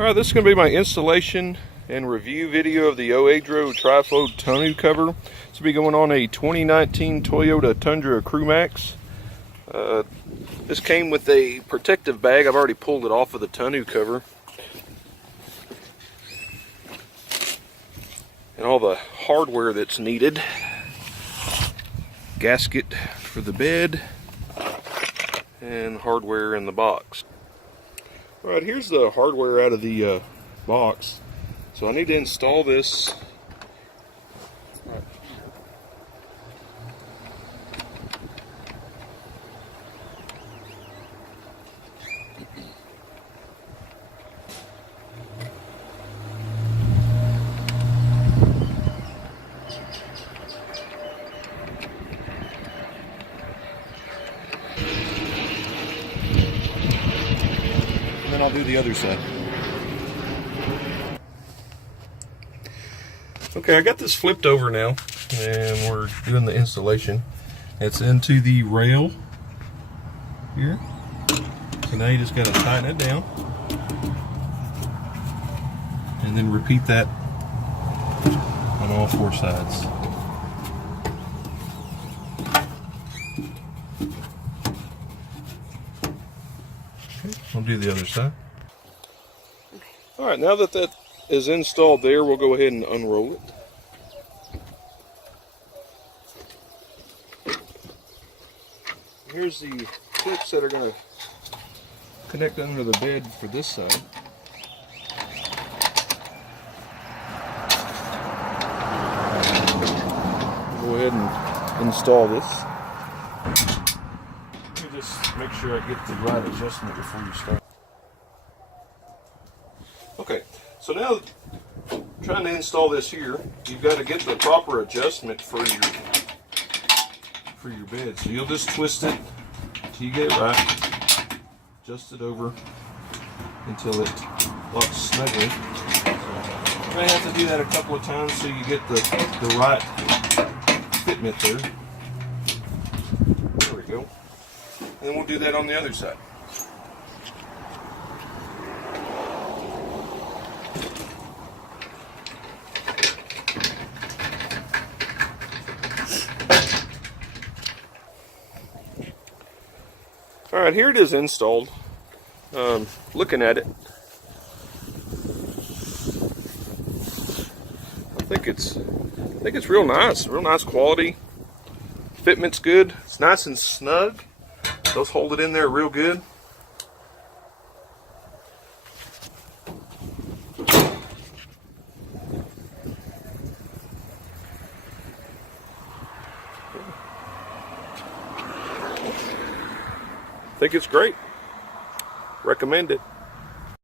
Alright, this is going to be my installation and review video of the oEdRo tri-float tonneau cover. This will be going on a 2019 Toyota Tundra Crew Max. This came with a protective bag. I've already pulled it off of the tonneau cover. And all the hardware that's needed. Gasket for the bed and hardware in the box. Alright, here's the hardware out of the box. So I need to install this right here. And then I'll do the other side. Okay, I got this flipped over now, and we're doing the installation. It's into the rail here. So now you just got to tighten it down, and then repeat that on all four sides. Okay, I'll do the other side. All right, now that that is installed there, we'll go ahead and unroll it. Here's the clips that are going to connect under the bed for this side. Go ahead and install this. Let me just make sure I get the right adjustment before you start. Okay, so now trying to install this here, you've got to get the proper adjustment for your bed. So you'll just twist it till you get it right, adjust it over until it locks snugly. So you may have to do that a couple of times so you get the right fitment there. There we go. And then we'll do that on the other side. Alright, here it is installed. Looking at it, I think it's real nice quality. Fitment's good. It's nice and snug. Those hold it in there real good. I think it's great. Recommend it.